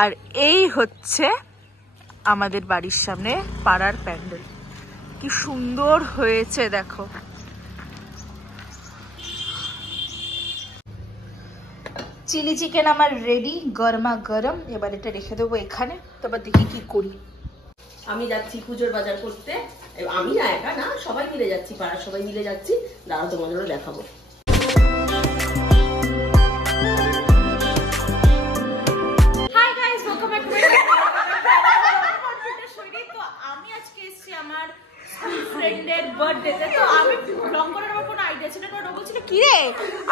আর এই হচ্ছে আমাদের বাড়ির সামনে পাড়ার প্যান্ডেল, কি সুন্দর হয়েছে দেখো। চিলি চিকেন আমার রেডি, গরমা গরম। এবার এটা রেখে দেবো এখানে, তারপর দেখি কি করি। আমি যাচ্ছি পুজোর বাজার করতে, আমি না একা না, সবাই মিলে যাচ্ছি, পাড়ার সবাই মিলে যাচ্ছি। দাঁড়াও তোমাদেরও দেখাবো। Hi guys, welcome back to তো আমি আজকে এসেছি আমার স্কুল ফ্রেন্ডের বার্থডেতে। তো আমি ব্লগ করার আমার কোনো আইডিয়া ছিল না। ও বলছিল কি রে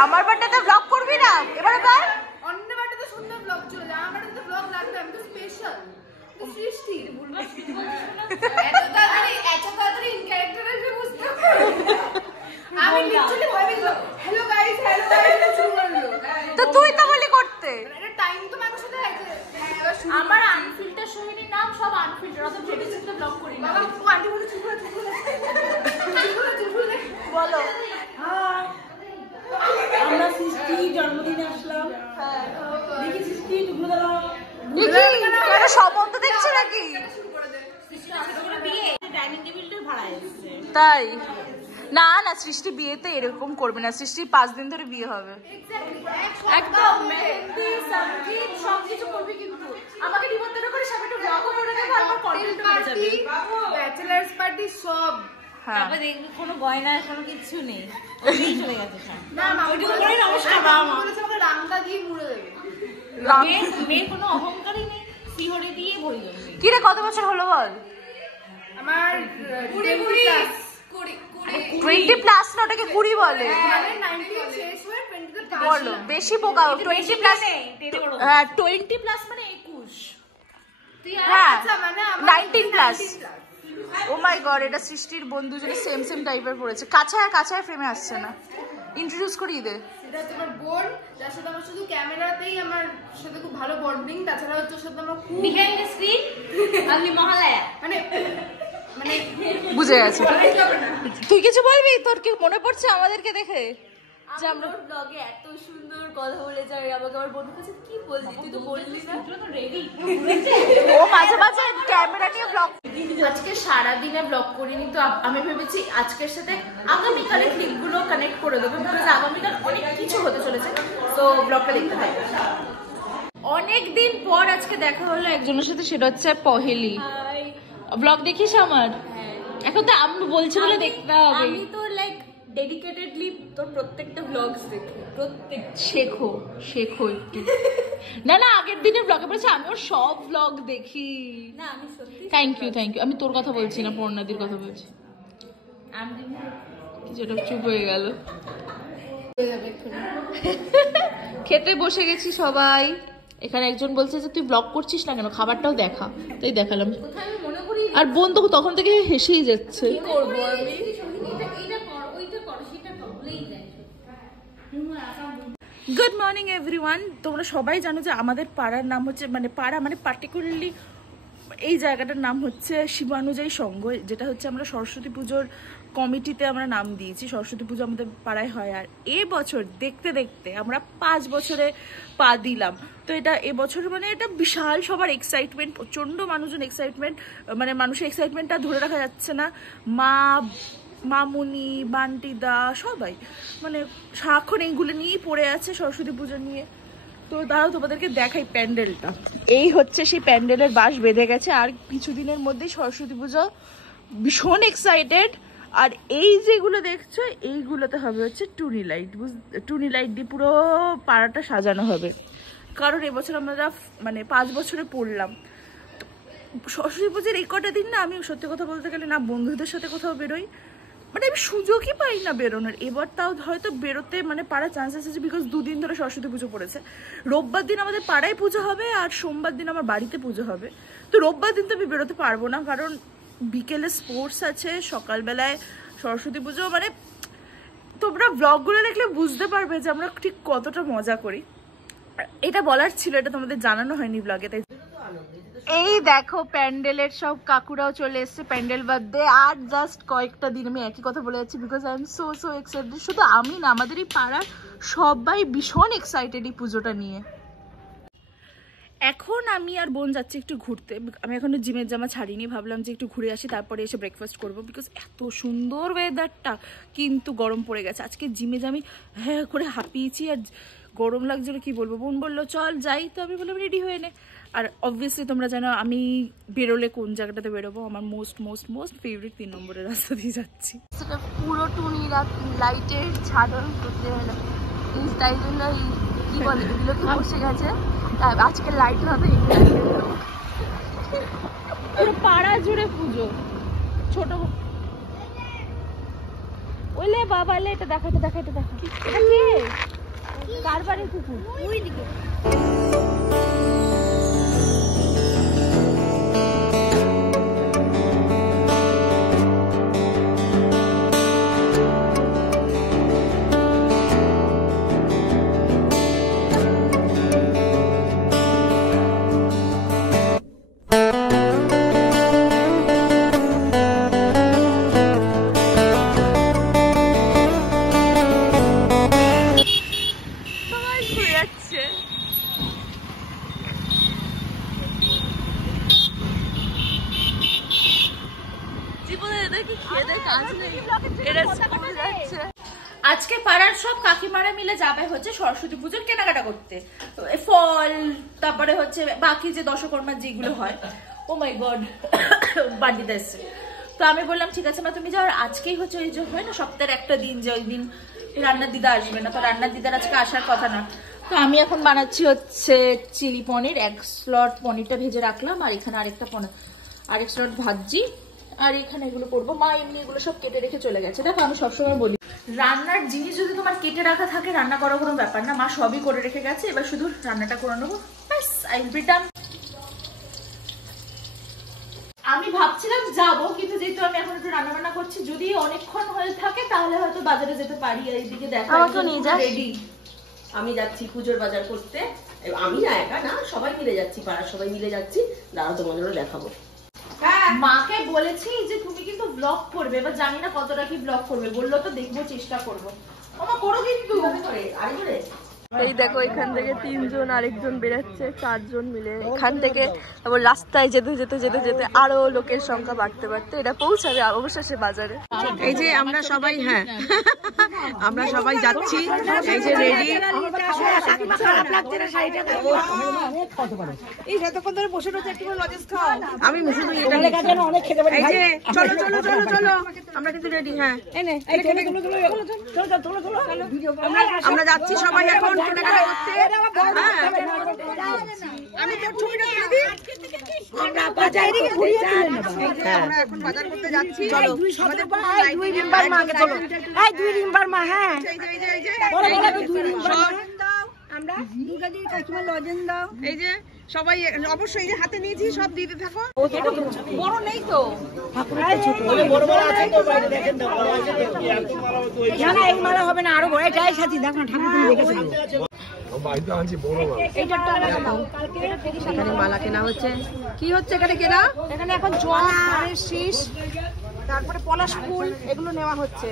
আমার বার্থডেতে ব্লগ করবি না, এবারে বল। অন্য বার্থডেতে সুন্দর ব্লগ চলে যায়, আমার বার্থডেতে ব্লগ লাগবে, আমি তো স্পেশাল সৃষ্টি বলবো। এত তাড়াতাড়ি ইন ক্যারেক্টার এসে বুঝতে পারবে। আমি লিটারালি ভাবি হ্যালো গাইস শুরু করলো। তো তুই তো বলি করতে, এটা টাইম তো মানুষের সাথে আছে। আমার আনফিল্টার সোহিনীর নাম সব আনফিল্টার, অত ভেবে চিন্তে ব্লগ করি না। বাবা আন্টি বলে চুপ করে বলো। আমরা সৃষ্টি জন্মদিনে আসলাম। দেখি সৃষ্টি টুকরো দাও। কেন সম্বন্ধ দেখছে নাকি? ডাইনিং টেবিলটা ভাড়া এসেছে তাই না না, সৃষ্টি বিয়েতে এরকম করবে না। সৃষ্টি 5 দিন ধরে বিয়ে হবে একদম। মেহেন্দি সঙ্গীত সবকিছু করবে, কিন্তু আমাকে নিমন্ত্রণ করে সব একটু ব্লগও করে দেবে আর কন্টেন্ট হয়ে যাবে। ব্যাচেলার্স পার্টি সব। তারপর দেখবি কোনো গয়না কোনো কিছু নেই, ওই চলে গেছে সব। না না ওই করে নমস্কার বাবা বলেছে আমাকে রাংটা দিয়ে মুড়ে দেবে। মেয়ে কোনো অহংকারই নেই, শিহরে দিয়ে ভরে যাবে। কি রে কত বছর হলো বল? আমার 20 প্লাস না, ওটাকে 20 বলে। মানে 19 শেষ হয়ে 20 তে পাস। বলো বেশি বোকা। 20 প্লাস, হ্যাঁ 20 প্লাস মানে 21। হ্যাঁ আচ্ছা মানে 19 প্লাস। ও মাই গড, এটা সৃষ্টির বন্ধু জন্য সেম সেম টাইপের পড়েছে। কাছায় কাছায় ফ্রেমে আসছে না। ইন্ট্রোডিউস করিয়ে দে। এটা তোমার বোন, যার সাথে আমার শুধু ক্যামেরাতেই আমার সাথে খুব ভালো বন্ডিং, তাছাড়া হচ্ছে ওর সাথে আমার খুব বিহাইন্ড দ্য স্ক্রিন আমি মহালয়া মানে মানে বুঝে গেছে। তুই কিছু বলবি? তোর কি মনে পড়ছে আমাদেরকে দেখে যে আমরা ব্লগে এত সুন্দর কথা বলে যায়, আমাকে আমার বন্ধুর কাছে কি বললি, তুই তো বললি না। তো রেডি ও মাঝে মাঝে ক্যামেরা নিয়ে ব্লগ। আজকে সারা দিনে ব্লগ করিনি, তো আমি ভেবেছি আজকের সাথে আগামীকালের ক্লিপগুলো কানেক্ট করে দেবো, বিকজ আগামীকাল অনেক কিছু হতে চলেছে। তো ব্লগটা দেখতে থাকবে। অনেকদিন পর আজকে দেখা হলো একজনের সাথে, সেটা হচ্ছে পহেলি। ব্লগ দেখিস আমার? এখন তো আমি বলছি বলে দেখতে হবে। আমি তো লাইক ডেডিকেটেডলি তোর প্রত্যেকটা ব্লগস দেখি, প্রত্যেক শেখো শেখো একটু। না না, আগের দিনে ব্লগে বলেছে আমি ওর সব ব্লগ দেখি। না আমি সত্যি থ্যাংক ইউ থ্যাংক ইউ। আমি তোর কথা বলছি না, পূর্ণাদির কথা বলছি। যেটা চুপ হয়ে গেল। খেতে বসে গেছি সবাই। এখানে একজন বলছে যে তুই ব্লগ করছিস না কেন, খাবারটাও দেখা। তাই দেখালাম। আর বোন তো তখন থেকে হেসেই যাচ্ছে। করবো আমি। Good morning everyone. তোমরা সবাই জানো যে আমাদের পাড়ার নাম হচ্ছে, মানে পাড়া মানে পার্টিকুলারলি এই জায়গাটার নাম হচ্ছে শিবানুযায়ী সংঘ, যেটা হচ্ছে আমরা সরস্বতী পুজোর কমিটিতে আমরা নাম দিয়েছি। সরস্বতী পুজো আমাদের পাড়ায় হয়। আর এবছর দেখতে দেখতে আমরা 5 বছরে পা দিলাম। তো এটা এবছর মানে এটা বিশাল সবার এক্সাইটমেন্ট, প্রচণ্ড মানুষজন এক্সাইটমেন্ট, মানে মানুষের এক্সাইটমেন্টটা ধরে রাখা যাচ্ছে না। মামুনি বান্টিদা সবাই মানে সারাক্ষণ এইগুলো নিয়েই পড়ে আছে সরস্বতী পুজো নিয়ে। তো দাঁড়াও তোমাদেরকে দেখাই প্যান্ডেলটা। এই হচ্ছে সেই প্যান্ডেলের বাঁশ বেঁধে গেছে, আর কিছুদিনের মধ্যেই সরস্বতী পুজো। ভীষণ এক্সাইটেড। আর এই যেগুলো দেখছো এইগুলোতে হবে হচ্ছে টুনি লাইট। টুনি লাইট দিয়ে পুরো পাড়াটা সাজানো হবে, কারণ এবছর আমরা মানে 5 বছরে পড়লাম। সরস্বতী পুজোর এই কটা দিন না আমি সত্যি কথা বলতে গেলে না বন্ধুদের সাথে কোথাও বেরোই, মানে আমি সুযোগই পাই না বেরোনোর। এবার তাও হয়তো বেরোতে মানে পাড়ার চান্সেস আছে, বিকজ 2 দিন ধরে সরস্বতী পুজো পড়েছে। রোববার দিন আমাদের পাড়ায় পুজো হবে আর সোমবার দিন আমার বাড়িতে পুজো হবে। তো রোববার দিন তো আমি বেরোতে পারবো না, কারণ বিকেলে স্পোর্টস আছে, সকালবেলায় সরস্বতী পুজো। মানে তোমরা ব্লগগুলো দেখলে বুঝতে পারবে যে আমরা ঠিক কতটা মজা করি। এটা বলার ছিল, এটা তোমাদের জানানো হয়নি ব্লগে। তাই এই দেখো প্যান্ডেলের সব কাকুরাও চলে এসছে প্যান্ডেল বাদে। আর জাস্ট কয়েকটা দিন আমি একই কথা বলে যাচ্ছি, because I am so excited. শুধু আমি না, আমাদের এই পাড়ার সবাই ভীষণ এক্সাইটেড এই পুজোটা নিয়ে। এখন আমি আর বোন যাচ্ছি একটু ঘুরতে। আমি এখনো জিমের জামা ছাড়িনি, ভাবলাম যে একটু ঘুরে আসি, তারপরে এসে ব্রেকফাস্ট করবো, বিকজ এত সুন্দর ওয়েদারটা, কিন্তু গরম পড়ে গেছে। আজকে জিমে যে আমি হ্যাঁ করে হাঁপিয়েছি আর গরম লাগছিল, কি বলবো। বোন বললো চল যাই, তো আমি বললাম রেডি হয়ে নে। আর অবভিয়াসলি তোমরা জানো আমি বেরোলে কোন জায়গাটাতে বেরোবো, আমার মোস্ট মোস্ট মোস্ট ফেভারিট 3 নম্বরের রাস্তা দিয়ে যাচ্ছি। সেটা পুরো টুনি লাইটের ছাদন করতে হলো, তাই জন্য কি বলে এগুলো কি বসে গেছে, আজকে লাইট না তো পুরো পাড়া জুড়ে পুজো। ছোট ওইলে বাবা এলে, এটা দেখা, এটা দেখা, এটা দেখা, এটা কে, কার বাড়ির কুকুর? ওইদিকে আজকে পাড়ার সব কাকিমারা মিলে যাবে হচ্ছে সরস্বতী পুজোর কেনাকাটা করতে, ফল, তারপরে হচ্ছে বাকি যে দশকর্মা যেগুলো হয়। ও মাই গড, বান্ডিতে এসছে। তো আমি বললাম ঠিক আছে মা তুমি যাও। আজকেই হচ্ছে ওই যে হয় না সপ্তাহের একটা দিন, যে ওই দিন রান্নার দিদা আসবে না, তো রান্নার দিদার আজকে আসার কথা না। তো আমি এখন বানাচ্ছি হচ্ছে চিলি পনির। 1 স্লট পনিরটা ভেজে রাখলাম, আর এখানে আরেক স্লট ভাজি, আর এখানে এগুলো করবো। মা এমনি এগুলো সব কেটে রেখে চলে গেছে। দেখো আমি সবসময় বলি রান্নার জিনিস যদি তোমার কেটে রাখা থাকে, রান্না করার কোনো ব্যাপার না। মা সবই করে রেখে গেছে, এবার শুধু রান্নাটা করে নেবো, ব্যাস আই উইল বি ডান। আমি ভাবছিলাম যাবো, কিন্তু যেহেতু আমি এখন একটু রান্না বান্না করছি, যদি অনেকক্ষণ হয়ে থাকে তাহলে হয়তো বাজারে যেতে পারি। আর এইদিকে দেখো রেডি, আমি যাচ্ছি পুজোর বাজার করতে। আমি না একা না, সবাই মিলে যাচ্ছি, পাড়ার সবাই মিলে যাচ্ছি। দাঁড়াও তোমাদেরও দেখাবো। মাকে বলেছি যে তুমি কিন্তু ব্লগ করবে, এবার জানি না কতটা কি ব্লগ করবে, বললো তো দেখবো, চেষ্টা করবো। আমার করো কিন্তু আরে এই দেখো এখান থেকে 3 জন, আরেকজন বেরোচ্ছে, 4 জন মিলে এখান থেকে। তারপর রাস্তায় যেতে যেতে যেতে যেতে আরো লোকের সংখ্যা বাড়তে বাড়তে এটা পৌঁছাবে অবশেষে বাজারে। এই যে আমরা সবাই, হ্যাঁ আমরা সবাই যাচ্ছি, এই যে রেডি। আমি মিশে এই যে চলো চলো চলো চলো, আমরা কিন্তু রেডি। হ্যাঁ আমরা যাচ্ছি সবাই এখন কেনাকাটা করতে। আমি তো ছবিটা তুলে দিই। আমরা এখন বাজার করতে যাচ্ছি। চলো আমাদের দুই ডিম্বার মা, চলো এই দুই ডিম্বার মা। হ্যাঁ আমরা দুর্গাদি কাকিমা লজেন দাও। এই যে সবাই অবশ্যই যে হাতে নিয়েছি, সব দিতে থাকো। বড় নেই তো, বড় বড় আছে তো বাইরে দেখেন না, বড় আছে তো কি এত মালা তো ওই না, এই মালা হবে না, আরো বড় এটাই সাথী দেখো না, ঠাকুর তুমি রেখেছো বাইরে আনছি বড় মালা। এইটা টাকা দাও, কালকে এখানে মালা কেনা হচ্ছে। কি হচ্ছে এখানে কেনা? এখানে এখন জল, ধানের শীষ, তারপরে পলাশ ফুল, এগুলো নেওয়া হচ্ছে।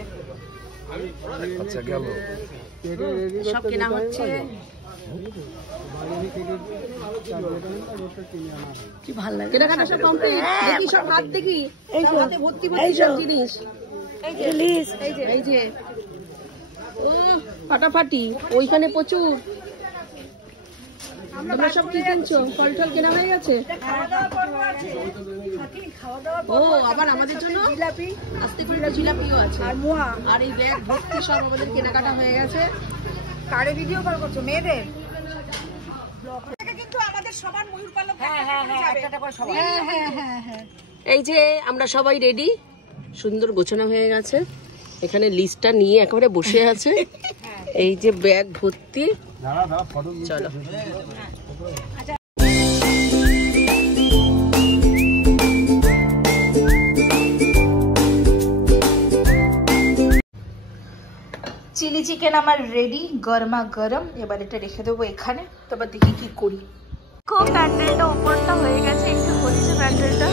আচ্ছা গেল, সব কেনা হচ্ছে। কি ভালো লাগে কেনাকাটা সব কমপ্লিট। দেখি সব হাত, দেখি হাতে ভর্তি ভর্তি সব জিনিস। এই যে ও ফাটাফাটি, ওইখানে প্রচুর। তোমরা সব কি কিনছো? ফল টল কেনা হয়ে গেছে? ও আবার আমাদের জন্য জিলাপি, আস্তে করে জিলাপিও আছে, আর মোয়া, আর এই ব্যাগ ভর্তি সব আমাদের কেনাকাটা হয়ে গেছে। কারে ভিডিও কল করছো মেয়েদের? কিন্তু আমাদের সবার ময়ূর পালক। এই যে আমরা সবাই রেডি, সুন্দর গোছানো হয়ে গেছে। এখানে লিস্টটা নিয়ে একেবারে বসে আছে। এই যে ব্যাগ ভর্তি। চলো চিলি চিকেন আমার রেডি, গরমা গরম। এবার এটা রেখে দেবো এখানে, তারপর দেখি কি করি। প্যান্ডেলটা উপরটা হয়ে গেছে, একটু হচ্ছে প্যান্ডেলটা,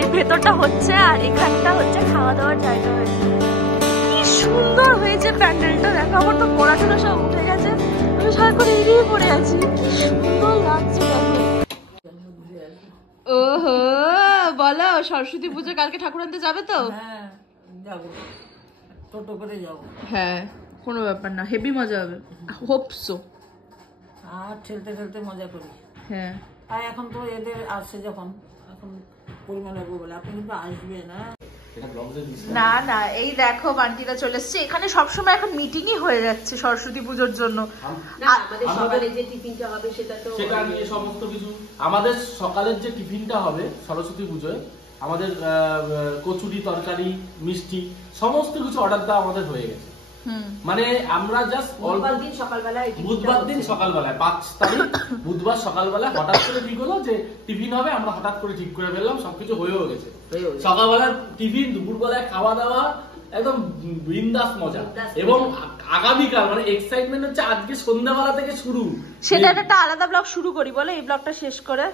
এই ভেতরটা হচ্ছে, আর এখানটা হচ্ছে খাওয়া দাওয়ার জায়গা হয়েছে। কি সুন্দর হয়েছে প্যান্ডেলটা, দেখো আমার তো পড়াশোনা সব উঠে গেছে, আমি সারাক্ষণ এড়িয়ে পড়ে আছি, সুন্দর লাগছে দেখো। ওহো, বলো সরস্বতী পুজো কালকে ঠাকুর আনতে যাবে তো? হ্যাঁ যাবো, টোটো করে যাবো। হ্যাঁ, কোনো ব্যাপার না, হেভি মজা হবে, হোপ সো। আর ঠেলতে ঠেলতে মজা করি। হ্যাঁ, আর এখন তো এদের আসছে যখন, এখন পরিমাণ লাগবে বলে, আপনি কিন্তু আসবেন না। না না, এই দেখো বান্টিরা চলে এসছে। এখানে সবসময় এখন মিটিংই হয়ে যাচ্ছে সরস্বতী পুজোর জন্য। আমাদের সকালে যে টিফিনটা হবে সেটা নিয়ে সমস্ত কিছু, আমাদের সকালের যে টিফিনটা হবে সরস্বতী পুজোয়, আমাদের কচুরি, তরকারি, মিষ্টি সমস্ত কিছু অর্ডার দেওয়া আমাদের হয়ে গেছে। মানে আমরা জাস্ট বুধবার দিন সকালবেলায় 5 তারিখ বুধবার সকালবেলা হঠাৎ করে ঠিক হলো যে টিফিন হবে, আমরা হঠাৎ করে ঠিক করে ফেললাম, সবকিছু হয়েও গেছে। সকালবেলা টিফিন, দুপুরবেলায় খাওয়া দাওয়া, একদম বিন্দাস মজা। এবং আগামীকাল মানে এক্সাইটমেন্ট হচ্ছে আজকে সন্ধ্যাবেলা থেকে শুরু। সেটা একটা আলাদা ব্লগ শুরু করি বলে, এই ব্লগটা শেষ করে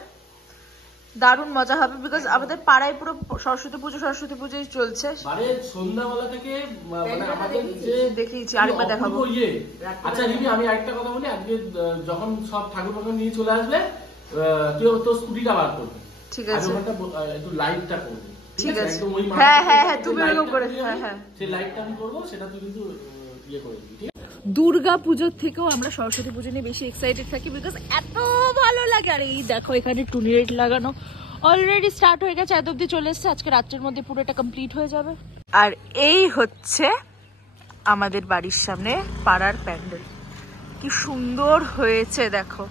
দারুণ মজা হবে, বিকজ আমাদের পাড়ায় পুরো সরস্বতী পুজোই চলছে। মানে সন্ধ্যাবেলা থেকে মানে আমাদের যে দেখিয়েছি, আরেকবার দেখাবো। আচ্ছা রিমি, আমি একটা কথা বলি, আজকে যখন সব ঠাকুর ঠাকুর নিয়ে চলে আসবে, তুই তোর স্কুটিটা বার করবি, ঠিক আছে? একটু লাইটটা করবি, ঠিক আছে? একদম ওই হ্যাঁ হ্যাঁ হ্যাঁ, তুমি এরকম করে, হ্যাঁ হ্যাঁ, সেই লাইটটা আমি করবো, সেটা তুই কিন্তু ইয়ে করে দিবি, ঠিক আছে? দুর্গা পুজোর থেকেও আমরা সরস্বতী পুজো নিয়ে বেশি এক্সাইটেড থাকি, বিকজ এত ভালো লাগে। আর এই দেখো এখানে টুনি লাইট লাগানো অলরেডি স্টার্ট হয়ে গেছে, এত অব্দি চলে এসছে, আজকে রাত্রের মধ্যে পুরোটা কমপ্লিট হয়ে যাবে। আর এই হচ্ছে আমাদের বাড়ির সামনে পাড়ার প্যান্ডেল, কি সুন্দর হয়েছে দেখো।